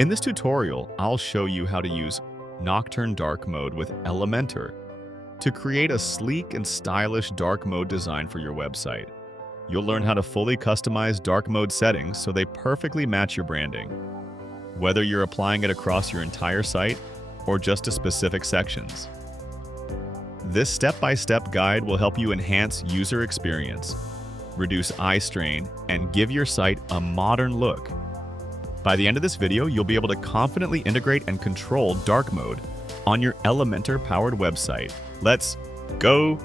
In this tutorial, I'll show you how to use Nocturne Dark Mode with Elementor to create a sleek and stylish dark mode design for your website. You'll learn how to fully customize dark mode settings so they perfectly match your branding, whether you're applying it across your entire site or just to specific sections. This step-by-step guide will help you enhance user experience, reduce eye strain, and give your site a modern look. By the end of this video, you'll be able to confidently integrate and control dark mode on your Elementor-powered website. Let's go!